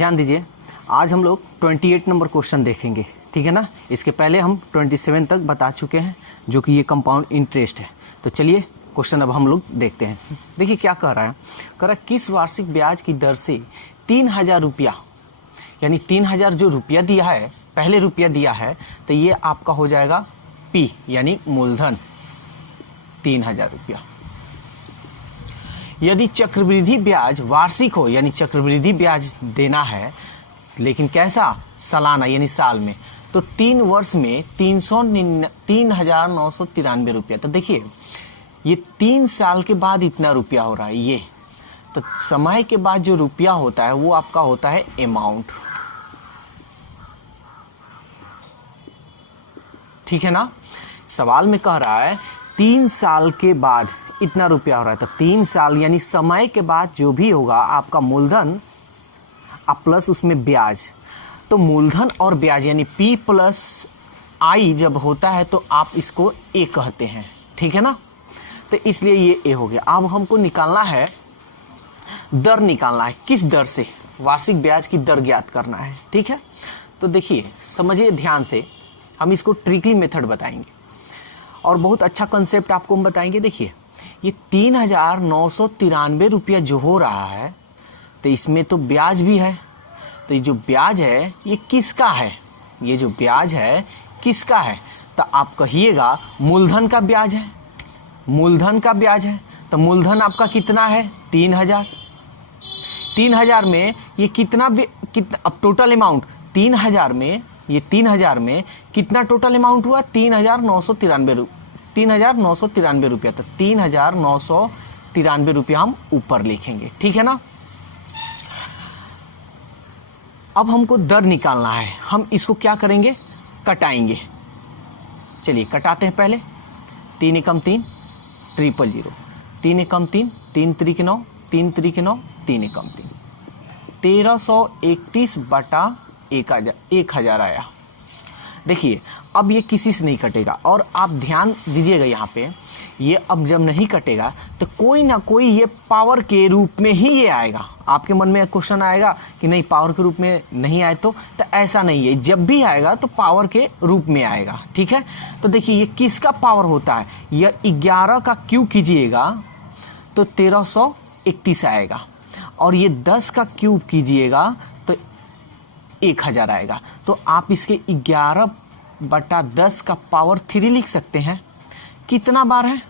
ध्यान दीजिए, आज हम लोग 28 नंबर क्वेश्चन देखेंगे, ठीक है ना। इसके पहले हम 27 तक बता चुके हैं जो कि ये कंपाउंड इंटरेस्ट है। तो चलिए क्वेश्चन अब हम लोग देखते हैं। देखिए क्या कह रहा है, कह रहा है किस वार्षिक ब्याज की दर से 3000 रुपया, यानी 3000 जो रुपया दिया है, पहले रुपया दिया है, तो ये आपका हो जाएगा पी यानी मूलधन 3000 रुपया। यदि चक्रवृद्धि ब्याज वार्षिक हो, यानी चक्रवृद्धि ब्याज देना है, लेकिन कैसा, सालाना यानी साल में, तो 3 वर्ष में 3,993 रुपया। तो देखिए ये 3 साल के बाद इतना रुपया हो रहा है, ये तो समय के बाद जो रुपया होता है वो आपका होता है अमाउंट, ठीक है ना। सवाल में कह रहा है 3 साल के बाद इतना रुपया हो रहा है, तो 3 साल यानी समय के बाद जो भी होगा आपका मूलधन अब प्लस उसमें ब्याज, तो मूलधन और ब्याज यानी P प्लस I जब होता है तो आप इसको A कहते हैं, ठीक है ना। तो इसलिए ये A हो गया। अब हमको निकालना है, दर निकालना है, किस दर से, वार्षिक ब्याज की दर ज्ञात करना है, ठीक है। तो देखिए समझिए ध्यान से, हम इसको ट्रिकली मेथड बताएंगे और बहुत अच्छा कंसेप्ट आपको हम बताएंगे। देखिए ये 3,993 रुपया जो हो रहा है, तो इसमें तो ब्याज भी है, तो ये जो ब्याज है ये किसका है, ये जो ब्याज है किसका है, तो आप कहिएगा मूलधन का ब्याज है, मूलधन का ब्याज है। तो मूलधन आपका कितना है 3000, 3000 में ये कितना अब टोटल अमाउंट 3000 में, ये 3000 में कितना टोटल अमाउंट हुआ 3,993 रुपया। तो 3,993 रुपया हम ऊपर लिखेंगे, ठीक है ना। अब हमको दर निकालना है, हम इसको क्या करेंगे, कटाएंगे। चलिए कटाते हैं पहले। 3 एकम 3 000, 3 एकम 3 3 त्रिक 9 3 त्रिक 9 3 एकम 3 1331 बटा 1000 आया। देखिए अब ये किसी से नहीं कटेगा, और आप ध्यान दीजिएगा यहाँ पे, ये अब जब नहीं कटेगा तो कोई ना कोई ये पावर के रूप में ही ये आएगा। आपके मन में क्वेश्चन आएगा कि नहीं पावर के रूप में नहीं आए, तो ऐसा नहीं है, जब भी आएगा तो पावर के रूप में आएगा, ठीक है। तो देखिए ये किसका पावर होता है, यह 11 का क्यूब कीजिएगा तो 1331 आएगा, और ये 10 का क्यूब कीजिएगा तो 1000 आएगा। तो आप इसके 11/10 का पावर 3 लिख सकते हैं। कितना बार है,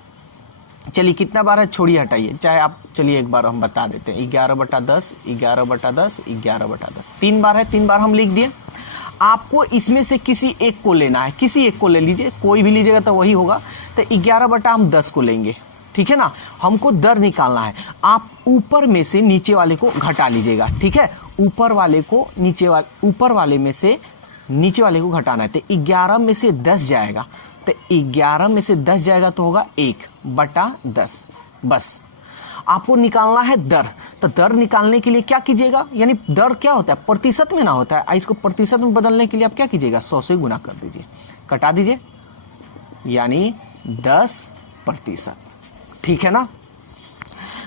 चलिए कितना बार है छोड़िए हटाइए, चाहे आप, चलिए एक बार हम बता देते हैं, 11/10 11/10 11/10 3 बार है, 3 बार हम लिख दिए। आपको इसमें से किसी एक को लेना है, किसी एक को ले लीजिए, कोई भी लीजिएगा तो वही होगा। तो 11/10 को लेंगे, ठीक है ना। हमको दर निकालना है, आप ऊपर में से नीचे वाले को घटा लीजिएगा, ठीक है। ऊपर वाले को नीचे वाले, ऊपर वाले में से नीचे वाले को घटाना है। तो 11 में से 10 जाएगा, तो 11 में से 10 जाएगा तो होगा 1/10। बस आपको निकालना है दर। तो दर निकालने के लिए क्या कीजिएगा, यानी दर क्या होता है, प्रतिशत में ना होता है, इसको प्रतिशत में बदलने के लिए आप क्या कीजिएगा, 100 से गुना कर दीजिए, कटा दीजिए, यानी 10%, ठीक है ना।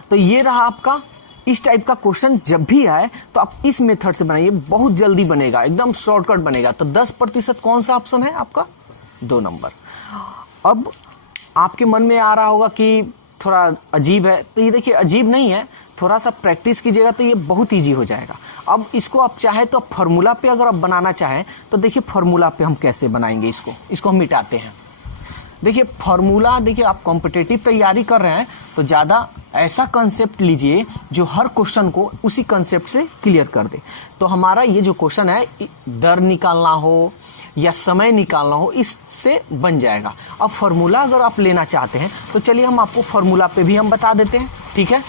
तो ये रहा आपका, इस टाइप का क्वेश्चन जब भी आए तो आप इस मेथड से बनाइए, बहुत जल्दी बनेगा, एकदम शॉर्टकट बनेगा। तो 10% कौन सा ऑप्शन है आपका, 2 नंबर। अब आपके मन में आ रहा होगा कि थोड़ा अजीब है, तो ये देखिए अजीब नहीं है, थोड़ा सा प्रैक्टिस कीजिएगा तो ये बहुत इजी हो जाएगा। अब इसको आप चाहे तो फॉर्मूला पे अगर आप बनाना चाहें तो देखिए फॉर्मूला पे हम कैसे बनाएंगे, इसको हम मिटाते हैं। देखिए फॉर्मूला, देखिए आप कॉम्पिटिटिव तैयारी कर रहे हैं तो ज़्यादा ऐसा कंसेप्ट लीजिए जो हर क्वेश्चन को उसी कंसेप्ट से क्लियर कर दे। तो हमारा ये जो क्वेश्चन है, दर निकालना हो या समय निकालना हो, इससे बन जाएगा। अब फॉर्मूला अगर आप लेना चाहते हैं तो चलिए हम आपको फॉर्मूला पे भी हम बता देते हैं, ठीक है।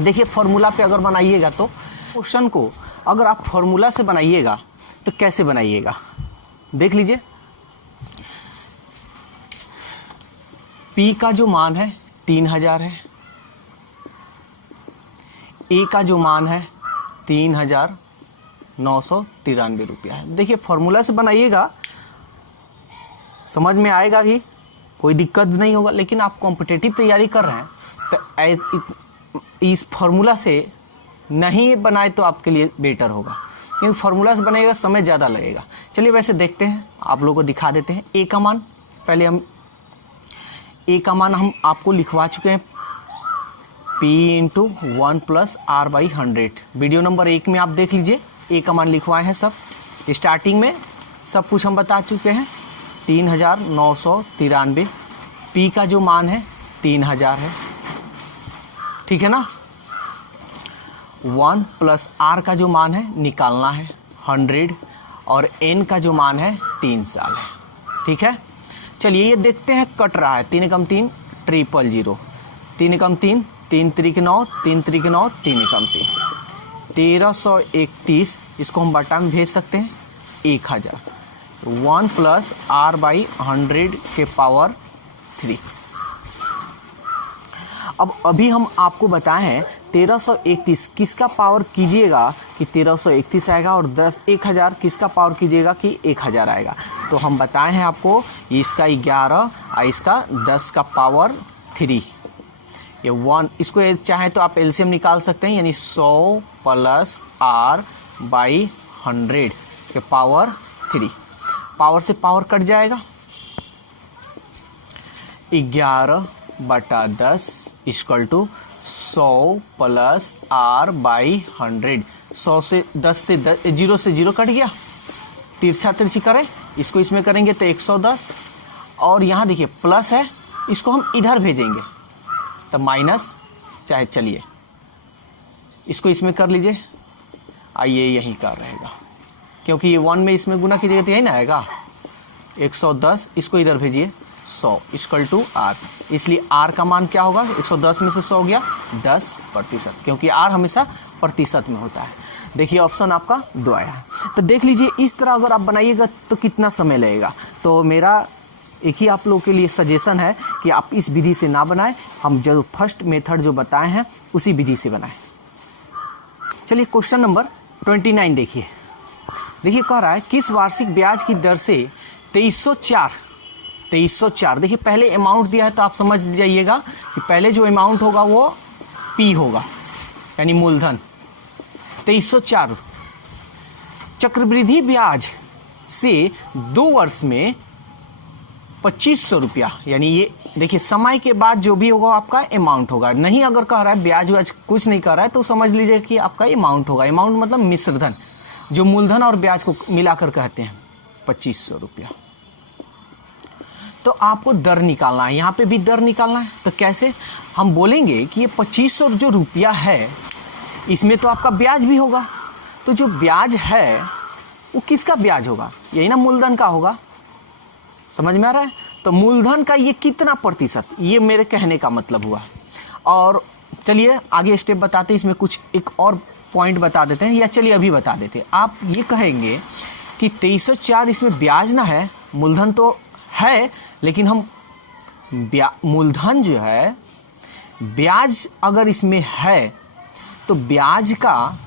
देखिए फॉर्मूला पे अगर बनाइएगा तो क्वेश्चन को अगर आप फॉर्मूला से बनाइएगा तो कैसे बनाइएगा, देख लीजिए। P का जो मान है 3000 है, A का जो मान है 3,993 रुपया है। देखिए फॉर्मूला से बनाइएगा, समझ में आएगा ही, कोई दिक्कत नहीं होगा। लेकिन आप कॉम्पिटिटिव तैयारी कर रहे हैं तो इस फॉर्मूला से नहीं बनाए तो आपके लिए बेटर होगा, क्योंकि फार्मूला से बनेगा समय ज़्यादा लगेगा। चलिए वैसे देखते हैं, आप लोगों को दिखा देते हैं। ए का मान पहले हम आपको लिखवा चुके हैं, P into 1 plus R by 100। Video number 1 में आप देख लीजिए, ए का मान लिखवाए हैं सब। स्टार्टिंग में सब कुछ हम बता चुके हैं, 3993। P का जो मान है 3000 है, ठीक है ना। 1 प्लस R का जो मान है निकालना है 100, और N का जो मान है 3 साल है, ठीक है। चलिए ये देखते हैं, कट रहा है। 3 एकम 3 000, 3 एकम 3 3 त्रिक 9, 3 त्रिक 9, 3 एकम 3 1331। इसको हम बटा में भेज सकते हैं 1000। 1 प्लस R बाई 100 के पावर 3। अब अभी हम आपको बताए हैं 1331 किसका पावर कीजिएगा कि 1331 आएगा, और 1000 किसका पावर कीजिएगा कि 1000 आएगा। तो हम बताए हैं आपको इसका 11 और इसका 10 का पावर 3। ये 1, इसको चाहे तो आप एलसीएम निकाल सकते हैं, यानी 100 प्लस R बाई 100 के पावर 3। पावर से पावर कट जाएगा, 11/10 equal to 100 plus R by 100। 100 से 10 से 0 से 0 कट गया, तिरछा तिरछी करें, इसको इसमें करेंगे तो 110, और यहाँ देखिए प्लस है, इसको हम इधर भेजेंगे तो माइनस, चाहे चलिए इसको इसमें कर लीजिए, आइए यही कर रहेगा, क्योंकि ये 1 में इसमें गुना कीजिएगा तो यही ना आएगा। 110, इसको इधर भेजिए 100 इक्वल टू R। इसलिए R का मान क्या होगा, 110 में से 100 गया 10%, क्योंकि R हमेशा प्रतिशत में होता है। देखिए ऑप्शन आपका 2 आया है। तो देख लीजिए, इस तरह अगर आप बनाइएगा तो कितना समय लगेगा। तो मेरा एक ही आप लोगों के लिए सजेशन है कि आप इस विधि से ना बनाएं, हम जो फर्स्ट मेथड जो बताए हैं उसी विधि से बनाएं। चलिए क्वेश्चन नंबर 29 देखिए कह रहा है किस वार्षिक ब्याज की दर से 2304। देखिए पहले अमाउंट दिया है तो आप समझ जाइएगा कि पहले जो अमाउंट होगा वो P होगा, यानी मूलधन 2304। चक्रवृद्धि ब्याज से 2 वर्ष में 2500 रुपया, यानी ये देखिए समय के बाद जो भी होगा आपका अमाउंट होगा। नहीं अगर कह रहा है ब्याज व्याज कुछ नहीं कर रहा है तो समझ लीजिए कि आपका अमाउंट होगा। अमाउंट मतलब मिश्रधन, जो मूलधन और ब्याज को मिलाकर कहते हैं, 2500 रुपया। तो आपको दर निकालना है, यहाँ पे भी दर निकालना है। तो कैसे हम बोलेंगे कि ये 2500 जो रुपया है इसमें तो आपका ब्याज भी होगा, तो जो ब्याज है वो किसका ब्याज होगा, यही ना मूलधन का होगा। समझ में आ रहा है। तो मूलधन का ये कितना प्रतिशत, ये मेरे कहने का मतलब हुआ। और चलिए आगे स्टेप बताते हैं, इसमें कुछ एक और पॉइंट बता देते हैं, या चलिए अभी बता देते हैं। आप ये कहेंगे कि 2304 इसमें ब्याज ना है, मूलधन तो है, लेकिन हम मूलधन जो है, ब्याज अगर इसमें है तो ब्याज का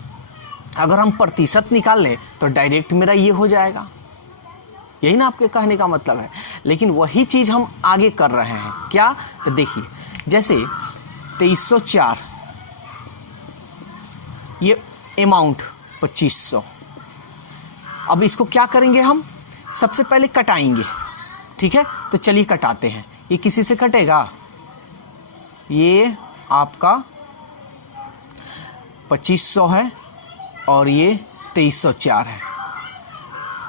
अगर हम प्रतिशत निकाल लें तो डायरेक्ट मेरा ये हो जाएगा। यही ना आपके कहने का मतलब है। लेकिन वही चीज हम आगे कर रहे हैं। क्या, तो देखिए जैसे 2304 ये अमाउंट 2500, अब इसको क्या करेंगे हम, सबसे पहले कटाएंगे, ठीक है। तो चलिए कटाते हैं। ये किसी से कटेगा, ये आपका 2500 है और ये 2304 है।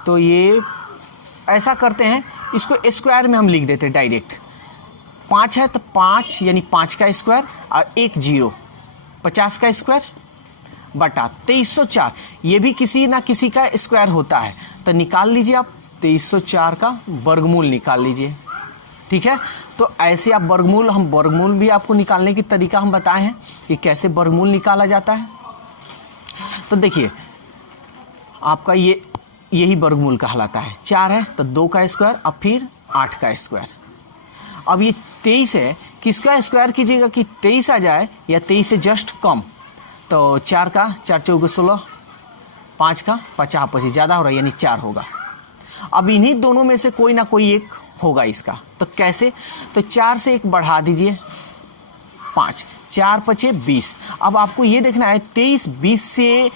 तो ये ऐसा करते हैं, इसको स्क्वायर में हम लिख देते हैं डायरेक्ट। 5 है तो 5 यानी 5 का स्क्वायर, और 1 0 50 का स्क्वायर बटा 2304। ये भी किसी ना किसी का स्क्वायर होता है, तो निकाल लीजिए आप 2304 का वर्गमूल निकाल लीजिए, ठीक है। तो ऐसे आप वर्गमूल, हम वर्गमूल भी आपको निकालने की तरीका हम बताए हैं कि कैसे वर्गमूल निकाला जाता है। तो देखिए आपका यही वर्गमूल कहलाता है। 4 है तो 2 का स्क्वायर, अब फिर 8 का स्क्वायर। अब ये 23 है, किसका स्क्वायर कीजिएगा कि 23 आ जाए, या 23 से जस्ट कम। तो 4 का 4 चौके 16, 5 का 50 25 ज़्यादा हो रहा है, यानी 4 होगा। अब इन्हीं दोनों में से कोई ना कोई एक होगा इसका। तो कैसे, तो 4 से 1 बढ़ा दीजिए 5, 4 पचे 20। अब आपको ये देखना है 23 20 से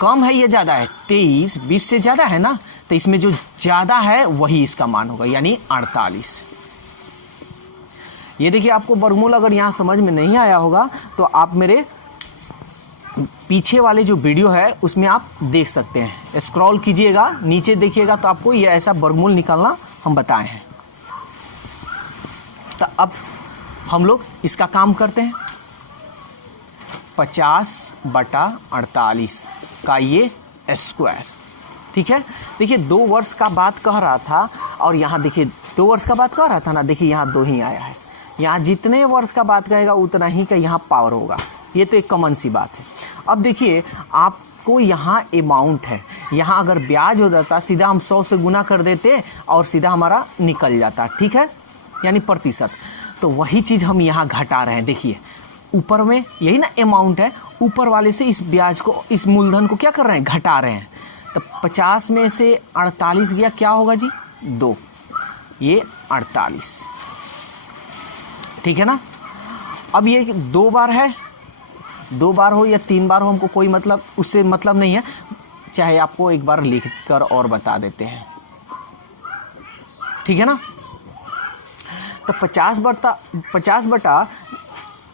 कम है या ज्यादा है? 23 20 से ज्यादा है ना, तो इसमें जो ज्यादा है वही इसका मान होगा, यानी 48। ये देखिए, आपको वर्गमूल अगर यहां समझ में नहीं आया होगा तो आप मेरे पीछे वाले जो वीडियो है उसमें आप देख सकते हैं, स्क्रॉल कीजिएगा नीचे देखिएगा तो आपको ये ऐसा वर्गमूल निकालना हम बताए हैं। तो अब हम लोग इसका काम करते हैं। 50/48 का ये स्क्वायर, ठीक है। देखिए 2 वर्ष का बात कह रहा था, और यहाँ देखिए 2 वर्ष का बात कह रहा था ना, देखिए यहाँ 2 ही आया है। यहाँ जितने वर्ष का बात कहेगा उतना ही का यहाँ पावर होगा, ये तो एक कॉमन सी बात है। अब देखिए आपको यहाँ अमाउंट है, यहाँ अगर ब्याज हो जाता सीधा हम 100 से गुना कर देते और सीधा हमारा निकल जाता, ठीक है, यानी प्रतिशत। तो वही चीज़ हम यहाँ घटा रहे हैं। देखिए ऊपर में यही ना अमाउंट है, ऊपर वाले से इस ब्याज को, इस मूलधन को क्या कर रहे हैं? घटा रहे हैं। तो 50 में से 48 गया, क्या होगा जी? 2, ये 48, ठीक है ना। अब ये 2 बार है, 2 बार हो या 3 बार हो, हमको कोई मतलब उससे मतलब नहीं है, चाहे आपको एक बार लिख कर और बता देते हैं, ठीक है ना। तो 50 बटा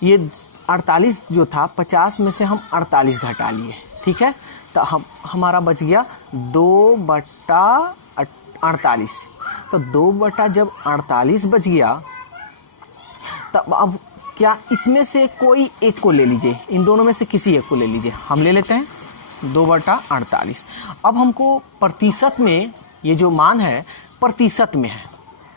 ये 48 जो था, 50 में से हम 48 घटा लिए, ठीक है। तो हमारा बच गया 2/48। तो 2/48 बच गया, तब अब क्या इसमें से कोई एक को ले लीजिए, इन दोनों में से किसी एक को ले लीजिए। हम ले लेते हैं 2/48। अब हमको प्रतिशत में, ये जो मान है प्रतिशत में है,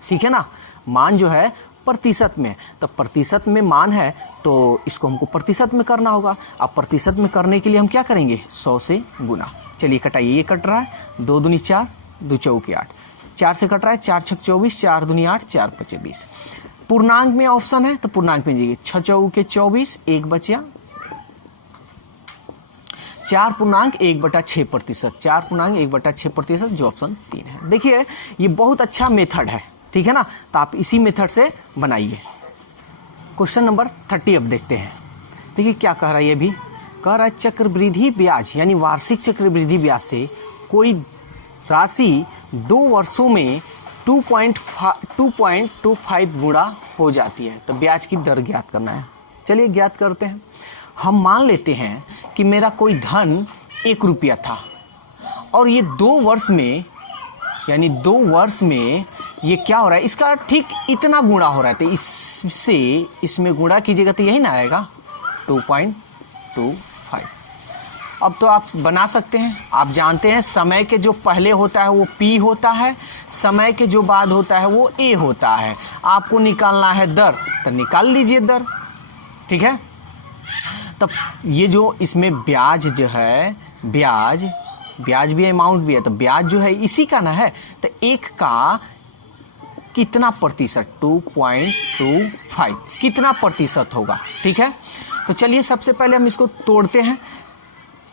ठीक है ना, मान जो है प्रतिशत में, तो प्रतिशत में मान है तो इसको हमको प्रतिशत में करना होगा। अब प्रतिशत में करने के लिए हम क्या करेंगे? 100 से गुना। चलिए कटाइए, ये कट रहा है 2 दूनी 4, 2 चौके 8, 4 से कट रहा है 4 छक 24, 4 दूनी 8, 4 पचे 20। पूर्णांक में ऑप्शन है तो पूर्णांक में जाइए, 6 चौके 24, 1 बचा 4.1/6%, 4.1/6%, जो ऑप्शन 3 है। देखिए ये बहुत अच्छा मेथड है, ठीक है ना, तो आप इसी मेथड से बनाइए। क्वेश्चन नंबर 30 अब देखते हैं। देखिए क्या कह रहा है, ये भी कह रहा है चक्रवृद्धि ब्याज यानी वार्षिक चक्रवृद्धि ब्याज से कोई राशि 2 वर्षों में 2.25 गुणा हो जाती है, तो ब्याज की दर ज्ञात करना है। चलिए ज्ञात करते हैं। हम मान लेते हैं कि मेरा कोई धन 1 रुपया था और ये 2 वर्ष में, यानी 2 वर्ष में ये क्या हो रहा है, इसका ठीक इतना गुणा हो रहा है, तो इससे इसमें गुणा कीजिएगा तो यही ना आएगा 2.25। अब तो आप बना सकते हैं, आप जानते हैं समय के जो पहले होता है वो P होता है, समय के जो बाद होता है वो A होता है। आपको निकालना है दर, तो निकाल लीजिए दर, ठीक है। तब ये जो इसमें ब्याज जो है, ब्याज भी अमाउंट भी है, तो ब्याज जो है इसी का ना है, तो 1 का कितना प्रतिशत, 2.25 कितना प्रतिशत होगा, ठीक है। तो चलिए सबसे पहले हम इसको तोड़ते हैं।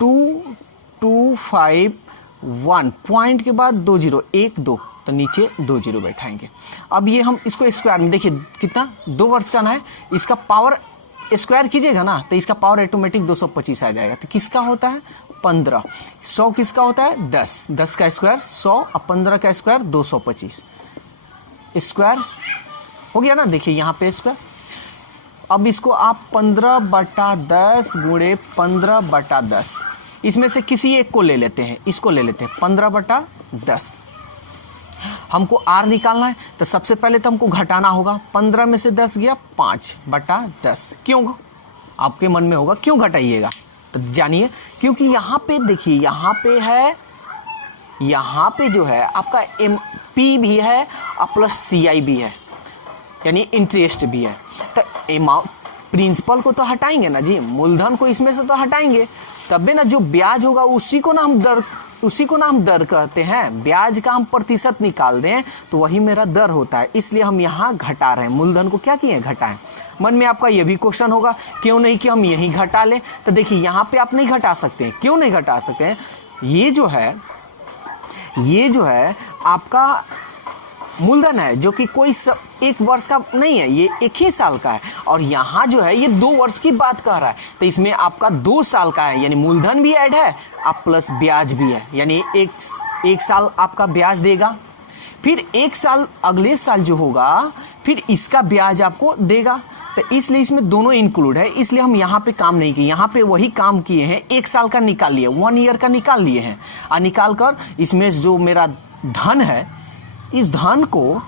2251 पॉइंट के बाद 2 0, 1 2, तो नीचे 2 0 बैठाएंगे। अब ये हम इसको स्क्वायर में, देखिए कितना 2 वर्ष का ना है, इसका पावर स्क्वायर कीजिएगा ना तो इसका पावर ऑटोमेटिक 225 आ जाएगा। तो किसका होता है? 15। 100 किसका होता है? 10। 10 का स्क्वायर 100 और 15 का स्क्वायर 225 स्क्वायर हो गया ना। देखिए यहाँ पे स्क्वायर। अब इसको आप 15/10 गुणे 15/10, इसमें से किसी एक को ले लेते हैं, इसको ले लेते हैं 15/10। हमको आर निकालना है, तो सबसे पहले तो हमको घटाना होगा। 15 में से 10 गया 5/10। क्यों? आपके मन में होगा क्यों घटाइएगा, तो जानिए क्योंकि यहाँ पे देखिए, यहाँ पे है, यहाँ पे जो है आपका MP भी है और प्लस CI भी है, यानी इंटरेस्ट भी है। तो अमाउंट, प्रिंसिपल को तो हटाएंगे ना जी, मूलधन को इसमें से तो हटाएंगे, तब ना जो ब्याज होगा उसी को ना हम दर कहते हैं। ब्याज का हम प्रतिशत निकाल दें तो वही मेरा दर होता है, इसलिए हम यहाँ घटा रहे हैं। मूलधन को क्या किए? घटाएं। मन में आपका ये भी क्वेश्चन होगा क्यों नहीं कि हम यही घटा लें, तो देखिए यहाँ पे आप नहीं घटा सकते हैं। क्यों नहीं घटा सकते हैं? ये जो है आपका मूलधन है जो कि कोई एक वर्ष का नहीं है, ये एक ही साल का है। और यहाँ जो है ये 2 वर्ष की बात कर रहा है, तो इसमें आपका 2 साल का है, यानी मूलधन भी ऐड है आप प्लस ब्याज भी है, यानी एक साल आपका ब्याज देगा, फिर 1 साल अगले साल जो होगा फिर इसका ब्याज आपको देगा। तो इसलिए इसमें दोनों इंक्लूड है, इसलिए हम यहाँ पे काम नहीं किए, यहाँ पे वही काम किए हैं, 1 साल का निकाल लिए, 1 ईयर का निकाल लिए हैं, और निकाल कर इसमें जो मेरा धन है इस धन को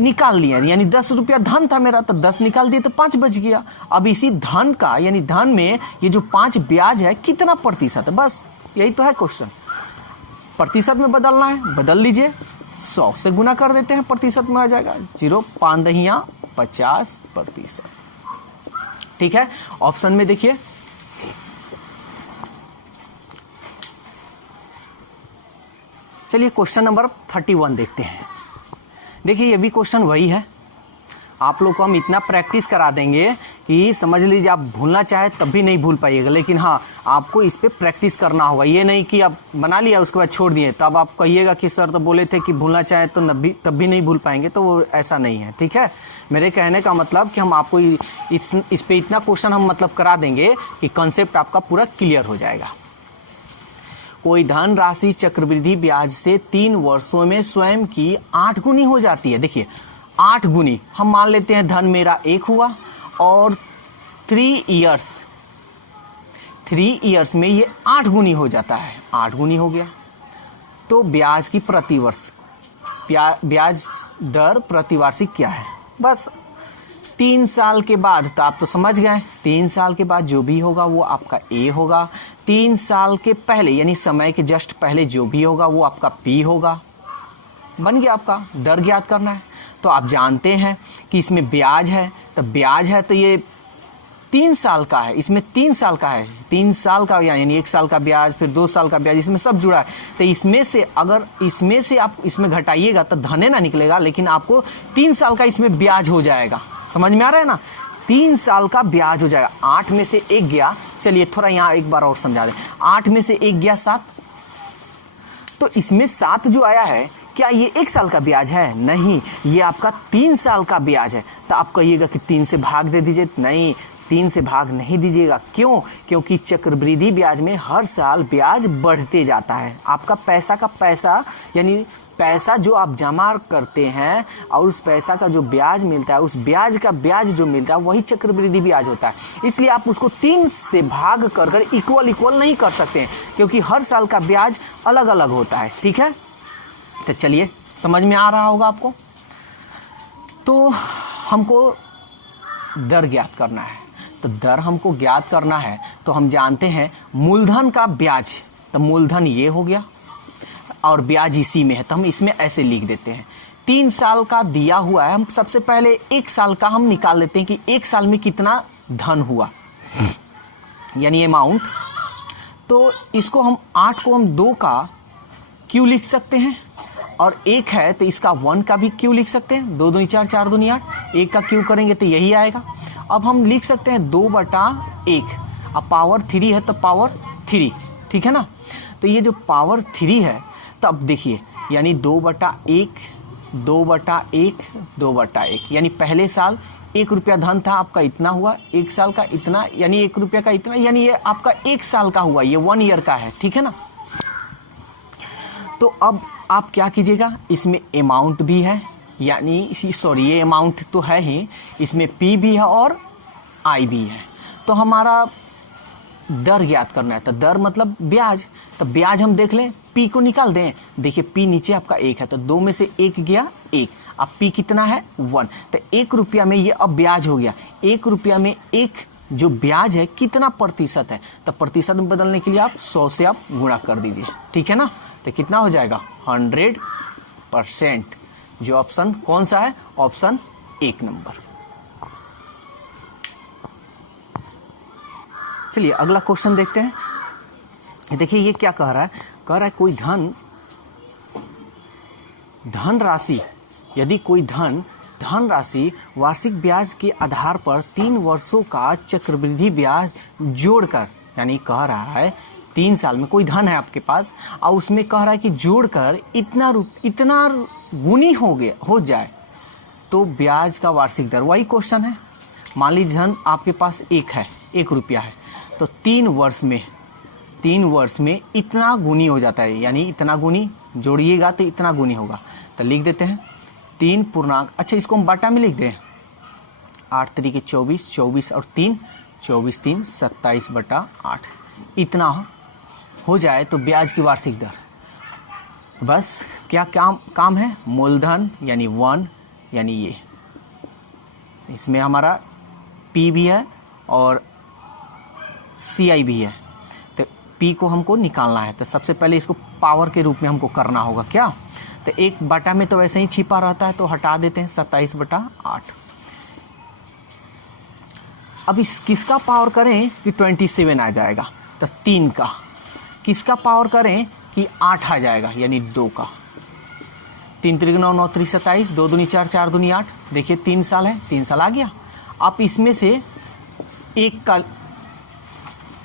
निकाल लिया, यानी 10 रुपया धन था मेरा, तो 10 निकाल दिए तो 5 बच गया। अब इसी धन का यानी धन में ये जो 5 ब्याज है कितना प्रतिशत है, बस यही तो है क्वेश्चन। प्रतिशत में बदलना है, बदल लीजिए, 100 से गुना कर देते हैं, प्रतिशत में आ जाएगा 0.550%। ठीक है, ऑप्शन में देखिए चलिए क्वेश्चन नंबर 31 देखते हैं। देखिए ये भी क्वेश्चन वही है, आप लोग को हम इतना प्रैक्टिस करा देंगे कि समझ लीजिए आप भूलना चाहे तब भी नहीं भूल पाइएगा, लेकिन हाँ आपको इस पे प्रैक्टिस करना होगा। ये नहीं कि आप बना लिया उसके बाद छोड़ दिए, तब आप कहिएगा कि सर तो बोले थे कि भूलना चाहे तो तब भी नहीं भूल पाएंगे, तो वो ऐसा नहीं है। ठीक है, मेरे कहने का मतलब कि हम आपको इस पे इतना क्वेश्चन हम मतलब करा देंगे कि कॉन्सेप्ट आपका पूरा क्लियर हो जाएगा। कोई धन राशि चक्रवृद्धि ब्याज से 3 वर्षों में स्वयं की 8 गुनी हो जाती है। देखिए 8 गुनी, हम मान लेते हैं धन मेरा 1 हुआ और 3 इयर्स में ये 8 गुनी हो जाता है, 8 गुनी हो गया। तो ब्याज की प्रतिवर्ष ब्याज दर प्रतिवार्षिक क्या है, बस 3 साल के बाद, तो आप तो समझ गए 3 साल के बाद जो भी होगा वो आपका ए होगा, 3 साल के पहले यानी समय के जस्ट पहले जो भी होगा वो आपका पी होगा। बन गया, आपका दर ज्ञात करना है। तो आप जानते हैं कि इसमें ब्याज है, तो ब्याज है तो ये 3 साल का है, इसमें 3 साल का है, 3 साल का यानी 1 साल का ब्याज, फिर 2 साल का ब्याज, इसमें सब जुड़ा है। तो इसमें से अगर इसमें से आप इसमें घटाइएगा तो धने ना निकलेगा, लेकिन आपको 3 साल का इसमें ब्याज हो जाएगा। समझ में आ रहा है ना, 3 साल का ब्याज हो जाएगा। 8 में से 1 गया, चलिए थोड़ा यहाँ एक बार और समझा दें, 8 में से 1 गया 7, तो इसमें 7 जो आया है क्या ये 1 साल का ब्याज है? नहीं, ये आपका 3 साल का ब्याज है। तो आप कहिएगा कि 3 से भाग दे दीजिए, नहीं 3 से भाग नहीं दीजिएगा। क्यों? क्योंकि चक्रवृद्धि ब्याज में हर साल ब्याज बढ़ते जाता है। आपका पैसा का पैसा यानी पैसा जो आप जमा करते हैं और उस पैसा का जो ब्याज मिलता है, उस ब्याज का ब्याज जो मिलता है वही चक्रवृद्धि ब्याज होता है। इसलिए आप उसको 3 से भाग कर इक्वल नहीं कर सकते हैं, क्योंकि हर साल का ब्याज अलग अलग होता है। ठीक है, तो चलिए समझ में आ रहा होगा आपको। तो हमको दर ज्ञात करना है, तो दर हमको ज्ञात करना है तो हम जानते हैं मूलधन का ब्याज, तो मूलधन ये हो गया और ब्याज इसी में है, तो हम इसमें ऐसे लिख देते हैं। 3 साल का दिया हुआ है, हम सबसे पहले 1 साल का हम निकाल लेते हैं कि 1 साल में कितना धन हुआ यानी अमाउंट। तो इसको हम 8 को हम 2 का क्यू लिख सकते हैं, और 1 है तो इसका 1 का भी क्यू लिख सकते हैं, 2 दूनी 4 4 दूनी 8, 1 का क्यू करेंगे तो यही आएगा। अब हम लिख सकते हैं 2/1, अब पावर 3 है तो पावर 3, ठीक है ना। तो ये जो पावर 3 है, तो अब देखिए यानी 2/1 2/1 2/1, यानी पहले साल 1 रुपया धन था आपका, इतना हुआ, 1 साल का इतना, यानी 1 रुपया का इतना, यानी ये आपका 1 साल का हुआ, ये 1 ईयर का है, ठीक है ना। तो अब आप क्या कीजिएगा, इसमें अमाउंट भी है, यानी सॉरी ये अमाउंट तो है ही, इसमें पी भी है और आई भी है। तो हमारा दर ज्ञात करना है, तो दर मतलब ब्याज, तो ब्याज हम देख लें, पी को निकाल दें। देखिए पी नीचे आपका 1 है, तो 2 में से 1 गया 1, अब पी कितना है 1, तो 1 रुपया में ये अब ब्याज हो गया। 1 रुपया में 1 जो ब्याज है कितना प्रतिशत है, तो प्रतिशत में बदलने के लिए आप 100 से आप गुणा कर दीजिए, ठीक है ना। तो कितना हो जाएगा 100%, जो ऑप्शन कौन सा है, ऑप्शन 1 नंबर। चलिए अगला क्वेश्चन देखते हैं। देखिए ये क्या कह रहा है, कह रहा है कोई धन राशि, यदि कोई धन राशि वार्षिक ब्याज के आधार पर 3 वर्षों का चक्रवृद्धि ब्याज जोड़कर, यानी कह रहा है 3 साल में कोई धन है आपके पास और उसमें कह रहा है कि जोड़कर इतना गुनी हो जाए तो ब्याज का वार्षिक दर, वही क्वेश्चन है। मान लीजिए धन आपके पास 1 रुपया है तो 3 वर्ष में इतना गुनी हो जाता है, यानी इतना गुनी जोड़िएगा तो इतना गुनी होगा। तो लिख देते हैं 3 पूर्णांक, अच्छा इसको हम बाटा में लिख दें, 8 तरीके 24, 24 और 3, 24 3 27/8 इतना हो जाए तो ब्याज की वार्षिक दर। बस क्या काम है, मूलधन यानी 1, यानी ये इसमें हमारा P भी है और CI भी है, तो P को हमको निकालना है। तो सबसे पहले इसको पावर के रूप में हमको करना होगा क्या, तो 1 बटा में तो वैसे ही छिपा रहता है तो हटा देते हैं 27/8। अब इस किसका पावर करें कि 27 आ जाएगा, तो 3 का। किसका पावर करें कि 8 आ जाएगा, यानी 2 का। 3 त्रिक 9, 9 त्रिक 27, 2 दूनी 4, 4 दूनी 8। देखिए 3 साल है, 3 साल आ गया। आप इसमें से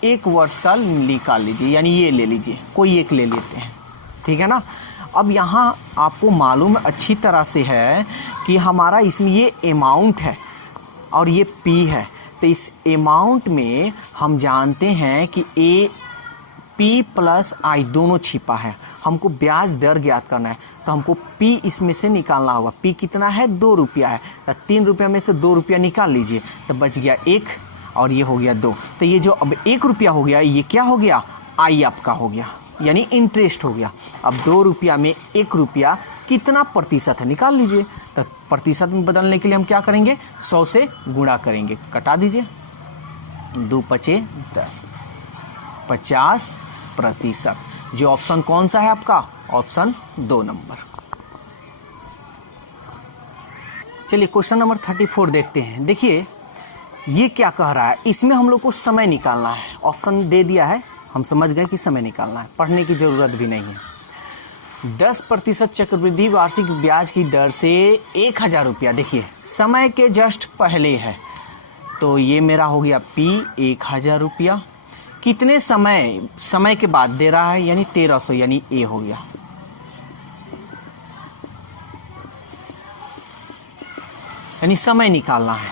एक वर्ष का निकाल लीजिए, यानी ये ले लीजिए, कोई एक ले लेते हैं, ठीक है ना। अब यहाँ आपको मालूम अच्छी तरह से है कि हमारा इसमें ये अमाउंट है और ये P है, तो इस अमाउंट में हम जानते हैं कि P प्लस I दोनों छिपा है। हमको ब्याज दर ज्ञात करना है तो हमको P इसमें से निकालना होगा। P कितना है, 2 रुपया है, तो 3 रुपया में से 2 रुपया निकाल लीजिए, तो बच गया 1 और ये हो गया 2। तो ये जो अब 1 रुपया हो गया, ये क्या हो गया, I आपका हो गया, यानी इंटरेस्ट हो गया। अब 2 रुपया में 1 रुपया कितना प्रतिशत है निकाल लीजिए। तो प्रतिशत में बदलने के लिए हम क्या करेंगे, 100 से गुणा करेंगे, कटा दीजिए, 2 पचे 10, 50%। जो ऑप्शन कौन सा है आपका, ऑप्शन 2 नंबर। चलिए क्वेश्चन नंबर 34 देखते हैं। देखिए ये क्या कह रहा है, इसमें हम लोग को समय निकालना है। ऑप्शन दे दिया है, हम समझ गए कि समय निकालना है, पढ़ने की जरूरत भी नहीं है। 10% चक्रवृद्धि वार्षिक ब्याज की दर से 1000 रुपया, देखिए समय के जस्ट पहले है, तो ये मेरा हो गया P 1000 रुपया। कितने समय के बाद दे रहा है, यानी 1300, यानी A हो गया। यानी समय निकालना है,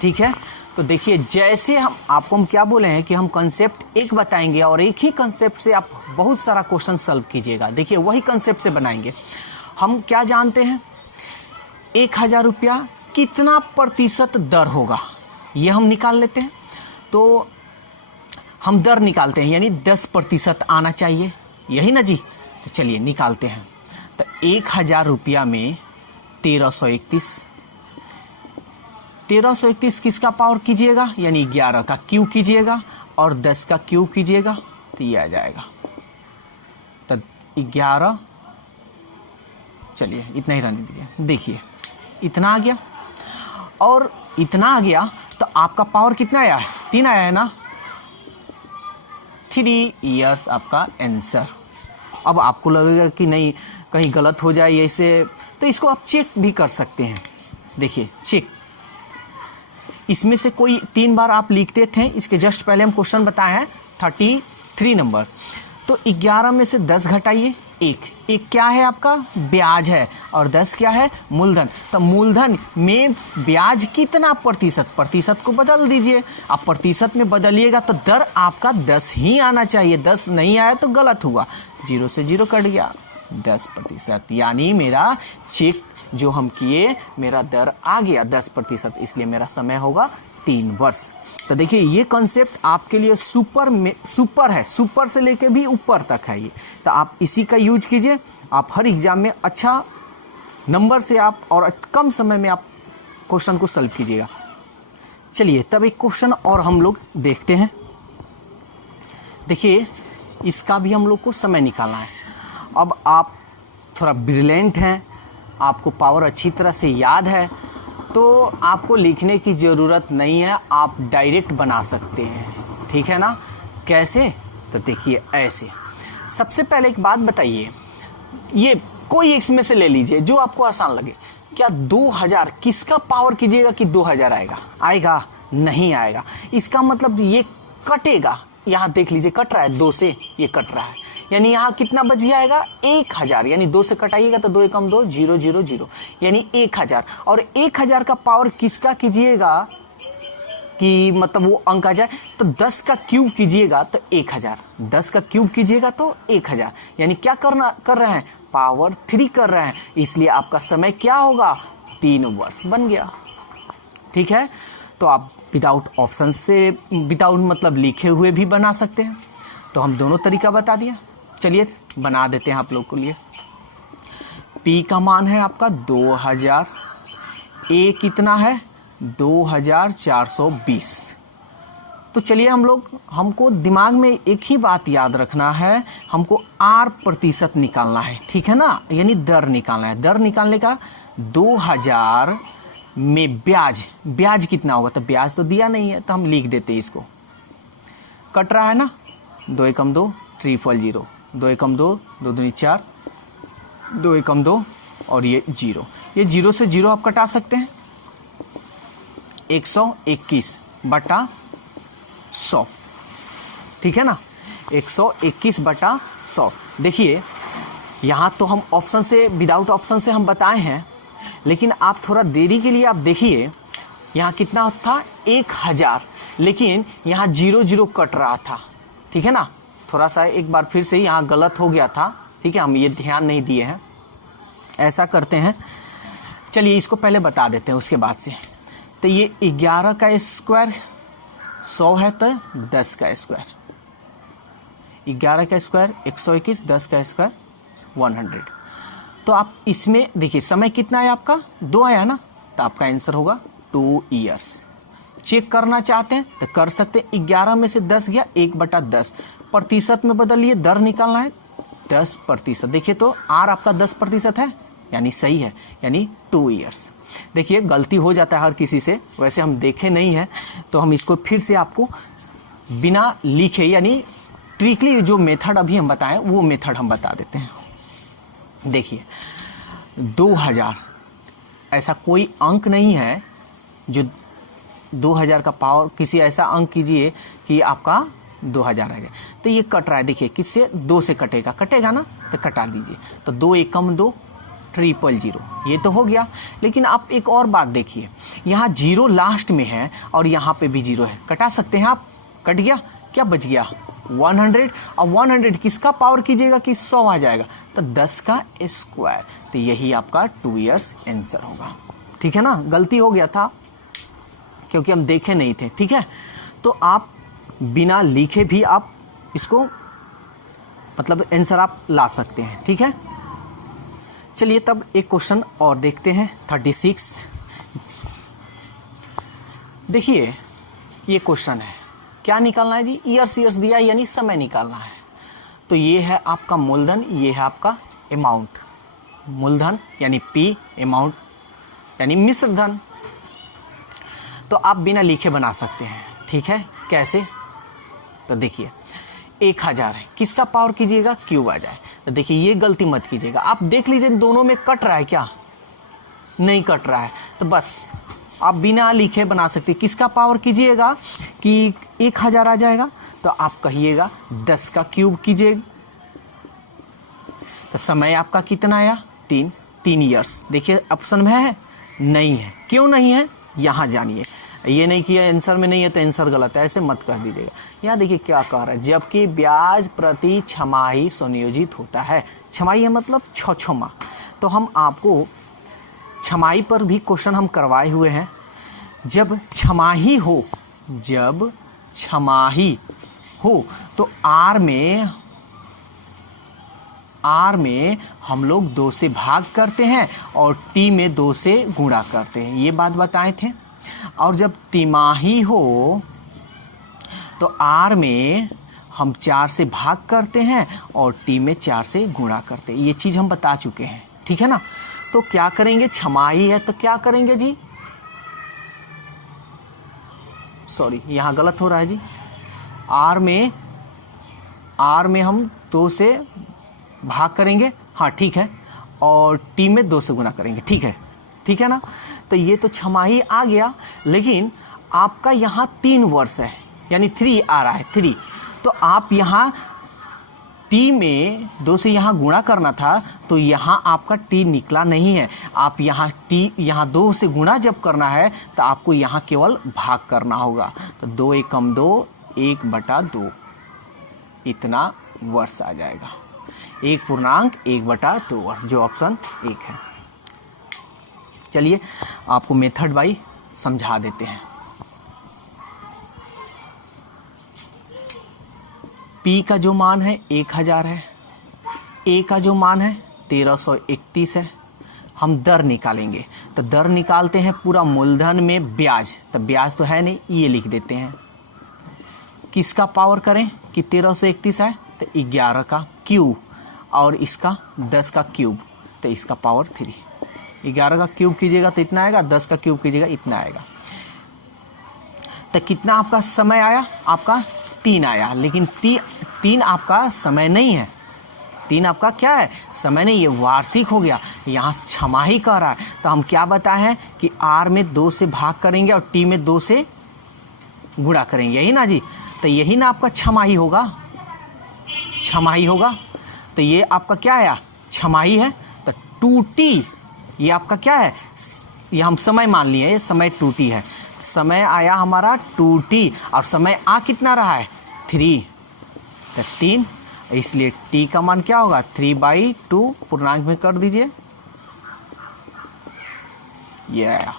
ठीक है। तो देखिए जैसे हम क्या बोले हैं कि हम कंसेप्ट एक बताएंगे और एक ही कंसेप्ट से आप बहुत सारा क्वेश्चन सॉल्व कीजिएगा। देखिए वही कंसेप्ट से बनाएंगे। हम क्या जानते हैं, 1000 रुपया कितना प्रतिशत दर होगा, ये हम निकाल लेते हैं। तो हम दर निकालते हैं, यानी 10% आना चाहिए, यही ना जी। तो चलिए निकालते हैं। तो 1000 रुपया में 1331 किसका पावर कीजिएगा, यानी 11 का क्यूब कीजिएगा और 10 का क्यूब कीजिएगा, तो ये आ जाएगा। तो 11, चलिए इतना ही रहने दीजिए। देखिए इतना आ गया और इतना आ गया, तो आपका पावर कितना आया है, 3 आया है ना। 3 इयर्स आपका आंसर। अब आपको लगेगा कि नहीं कहीं गलत हो जाए ऐसे, तो इसको आप चेक भी कर सकते हैं। देखिए चेक, इसमें से कोई 3 बार आप लिखते थे, इसके जस्ट पहले हम क्वेश्चन बताए हैं 33 नंबर। तो 11 में से 10 घटाइए, एक क्या है आपका, ब्याज है, और 10 क्या है, मूलधन। तो मूलधन में ब्याज कितना प्रतिशत को बदल दीजिए। आप प्रतिशत में बदलिएगा तो दर आपका 10 ही आना चाहिए, 10 नहीं आया तो गलत हुआ, 0 से 0 कट गया, 10%। यानी मेरा चेक जो हम किए, मेरा दर आ गया 10%, इसलिए मेरा समय होगा 3 वर्ष। तो देखिए ये कॉन्सेप्ट आपके लिए सुपर है, सुपर से लेके भी ऊपर तक है ये। तो आप इसी का यूज कीजिए, आप हर एग्जाम में अच्छा नंबर से आप और कम समय में आप क्वेश्चन को सॉल्व कीजिएगा। चलिए तब एक क्वेश्चन और हम लोग देखते हैं। देखिए इसका भी हम लोग को समय निकालना है। अब आप थोड़ा ब्रिलियंट हैं, आपको पावर अच्छी तरह से याद है, तो आपको लिखने की ज़रूरत नहीं है, आप डायरेक्ट बना सकते हैं, ठीक है ना। कैसे, तो देखिए ऐसे। सबसे पहले एक बात बताइए, ये कोई एक में से ले लीजिए जो आपको आसान लगे। क्या 2000 किसका पावर कीजिएगा कि 2000 आएगा, नहीं आएगा। इसका मतलब ये कटेगा, यहाँ देख लीजिए कट रहा है, 2 से ये कट रहा है, यानी यहाँ कितना बच जाएगा 1000, यानी 2 से कटाइएगा तो 2 एकम 2 0 0 0, यानी 1000। और 1000 का पावर किसका कीजिएगा कि मतलब वो अंक आ जाए, तो 10 का क्यूब कीजिएगा तो 1000, 10 का क्यूब कीजिएगा तो 1000, यानी क्या कर रहे हैं, पावर 3 कर रहे हैं, इसलिए आपका समय क्या होगा, 3 वर्ष बन गया। ठीक है, तो आप विदाउट ऑप्शन से, विदाउट मतलब लिखे हुए भी बना सकते हैं। तो हम दोनों तरीका बता दिया, चलिए बना देते हैं आप लोग के लिए। P का मान है आपका 2000, A कितना है 2420। तो चलिए हमको दिमाग में एक ही बात याद रखना है, हमको R प्रतिशत निकालना है, ठीक है ना, यानी दर निकालना है। दर निकालने का 2000 में ब्याज कितना होगा, तो ब्याज तो दिया नहीं है तो हम लिख देते हैं इसको, कट रहा है ना, 2 एकम 2 ट्रिपल 0, 2 एकम 2 2 दूनी 4, 2 एकम 2 और ये 0, ये 0 से 0 आप कटा सकते हैं, 121 बटा 100, ठीक है ना, 121 बटा 100। देखिए यहाँ तो हम ऑप्शन से, विदाउट ऑप्शन से हम बताए हैं, लेकिन आप थोड़ा देरी के लिए आप देखिए, यहाँ कितना था 1000, लेकिन यहाँ 0 0 कट रहा था, ठीक है ना, थोड़ा सा एक बार फिर से यहाँ गलत हो गया था, ठीक है, हम ये ध्यान नहीं दिए हैं। ऐसा करते हैं, चलिए इसको पहले बता देते हैं उसके बाद से। तो ये 11 का स्क्वायर 100 है, तो 10 का स्क्वायर, 11 का स्क्वायर 121, 10 का स्क्वायर 100। तो आप इसमें देखिए समय कितना है आपका, 2 आया ना, तो आपका आंसर होगा 2 ईयर्स। चेक करना चाहते हैं तो कर सकते हैं, 11 में से 10 गया, 1/10 प्रतिशत में बदलिए, दर निकालना है 10%। देखिए तो R आपका 10% है, यानी सही है, यानी 2 ईयर्स। देखिए गलती हो जाता है हर किसी से, वैसे हम देखे नहीं है, तो हम इसको फिर से आपको बिना लिखे, यानी ट्रिकली जो मेथड अभी हम बताएं वो मेथड हम बता देते हैं। देखिए 2000, ऐसा कोई अंक नहीं है जो 2000 का पावर, किसी ऐसा अंक कीजिए कि आपका 2000 आ गया, तो ये कट रहा है, देखिए किससे, 2 से कटेगा ना, तो कटा दीजिए, तो 2 एकम 2 ट्रिपल 0, ये तो हो गया। लेकिन आप एक और बात देखिए, यहाँ 0 लास्ट में है और यहाँ पे भी 0 है, कटा सकते हैं आप, कट गया, क्या बच गया 100, और 100 किसका पावर कीजिएगा कि 100 आ जाएगा, तो 10 का स्क्वायर, तो यही आपका 2 ईयर्स आंसर होगा, ठीक है ना। गलती हो गया था क्योंकि हम देखे नहीं थे, ठीक है, तो आप बिना लिखे भी आप इसको मतलब आंसर आप ला सकते हैं, ठीक है। चलिए तब एक क्वेश्चन और देखते हैं, 36। देखिए ये क्वेश्चन है, क्या निकालना है जी, ईयर्स दिया यानी समय निकालना है। तो ये है आपका मूलधन, ये है आपका अमाउंट, मूलधन यानी P, अमाउंट यानी मिश्र धन। तो आप बिना लिखे बना सकते हैं, ठीक है, कैसे, तो देखिए 1000 है, किसका पावर कीजिएगा, क्यूब आ जाए, तो देखिए ये गलती मत कीजिएगा, आप देख लीजिए दोनों में कट रहा है क्या, नहीं कट रहा है, तो बस आप बिना लिखे बना सकते हैं। किसका पावर कीजिएगा कि 1000 आ जाएगा, तो आप कहिएगा 10 का क्यूब कीजिएगा, तो समय आपका कितना आया, 3 ईयर्स। देखिए ऑप्शन में है, नहीं है, क्यों नहीं है, यहाँ जानिए, ये नहीं किया आंसर में नहीं है तो आंसर गलत है, ऐसे मत कह दीजिएगा। यहाँ देखिए क्या कह रहा है, जबकि ब्याज प्रति छमाही सुनियोजित होता है, छमाही है मतलब 6 माह, तो हम आपको छमाही पर भी क्वेश्चन हम करवाए हुए हैं। जब छमाही हो तो आर में हम लोग 2 से भाग करते हैं और टी में 2 से गुणा करते हैं, ये बात बताए थे। और जब तिमाही हो तो आर में हम 4 से भाग करते हैं और टी में 4 से गुणा करते हैं, ये चीज़ हम बता चुके हैं, ठीक है ना। तो क्या करेंगे, छमाही है तो क्या करेंगे जी, सॉरी यहाँ गलत हो रहा है जी, आर में हम 2 से भाग करेंगे, हाँ ठीक है, और टी में 2 से गुना करेंगे, ठीक है ना। तो ये तो छमाही आ गया, लेकिन आपका यहाँ 3 वर्ष है, यानी 3 आ रहा है 3, तो आप यहाँ टी में 2 से यहाँ गुणा करना था, तो यहाँ आपका टी निकला नहीं है। आप यहाँ टी यहाँ 2 से गुणा जब करना है तो आपको यहाँ केवल भाग करना होगा। तो 2 एकम 2, 1/2 इतना वर्ष आ जाएगा। 1.1/2 वर्ष, जो ऑप्शन 1 है। चलिए आपको मेथड बाई समझा देते हैं। P का जो मान है 1000 है, A का जो मान है 1331 है। हम दर निकालेंगे, तो दर निकालते हैं पूरा मूलधन में ब्याज, तो ब्याज तो है नहीं, ये लिख देते हैं। किसका पावर करें कि 1331 है, तो 11 का क्यूब, और इसका 10 का क्यूब, तो इसका पावर 3। 11 का क्यूब कीजिएगा तो इतना आएगा, 10 का क्यूब कीजिएगा इतना आएगा। तो कितना आपका समय आया, आपका 3 आया। लेकिन 3 आपका समय नहीं है, 3 आपका क्या है, समय नहीं, ये वार्षिक हो गया। यहाँ छमाही कह रहा है, तो हम क्या बताए हैं कि R में 2 से भाग करेंगे और T में 2 से गुणा करेंगे, यही ना जी। तो यही ना आपका छमाही होगा, छमाही होगा। तो ये आपका क्या आया, छमाही है। तो 2T ये आपका क्या है, ये हम समय मान लिए, ये समय 2T है। समय आया हमारा 2T, और समय आ कितना रहा है, 3, तो 3, इसलिए T का मान क्या होगा, 3/2 पूर्णांक में कर दीजिए, ये आया।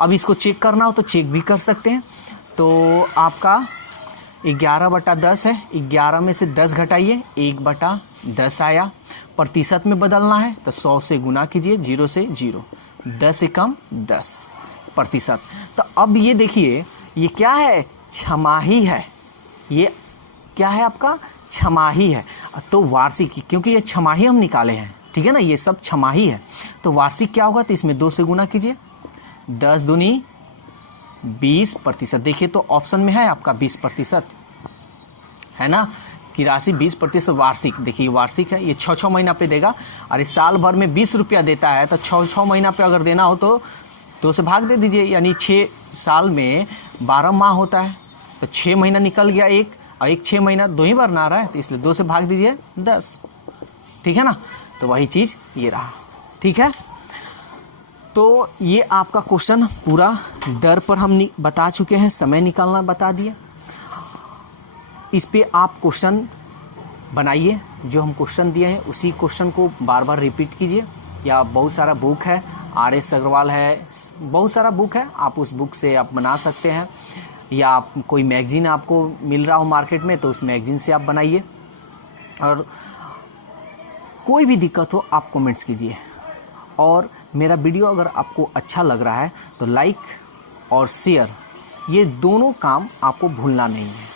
अब इसको चेक करना हो तो चेक भी कर सकते हैं। तो आपका 11/10 है, 11 में से 10 घटाइए, 1/10 आया। प्रतिशत में बदलना है तो 100 से गुना कीजिए, 0 से 0, 10 से कम 10 प्रतिशत। तो अब ये देखिए, ये क्या है, छमाही है, ये क्या है आपका, छमाही है। तो वार्षिक, क्योंकि ये छमाही हम निकाले हैं, ठीक है ना, ये सब छमाही है। तो वार्षिक क्या होगा, तो इसमें 2 से गुना कीजिए, 10 दूनी 20%। देखिए तो ऑप्शन में है आपका 20%, है ना, कि राशि 20% वार्षिक। देखिए वार्षिक है, ये 6 महीना पे देगा, और इस साल भर में 20 रुपया देता है, तो 6 महीना पे अगर देना हो तो 2 से भाग दे दीजिए, यानी 6 साल में 12 माह होता है, तो 6 महीना निकल गया एक, और एक 6 महीना 2 ही बार ना रहा है, तो इसलिए 2 से भाग दीजिए 10, ठीक है ना। तो वही चीज ये रहा, ठीक है। तो ये आपका क्वेश्चन पूरा दर पर हम बता चुके हैं, समय निकालना बता दिए। इस पे आप क्वेश्चन बनाइए, जो हम क्वेश्चन दिए हैं उसी क्वेश्चन को बार बार रिपीट कीजिए, या बहुत सारा बुक है, RS अग्रवाल है, बहुत सारा बुक है, आप उस बुक से आप बना सकते हैं, या आप कोई मैगजीन आपको मिल रहा हो मार्केट में तो उस मैगजीन से आप बनाइए। और कोई भी दिक्कत हो आप कमेंट्स कीजिए, और मेरा वीडियो अगर आपको अच्छा लग रहा है तो लाइक और शेयर, ये दोनों काम आपको भूलना नहीं है।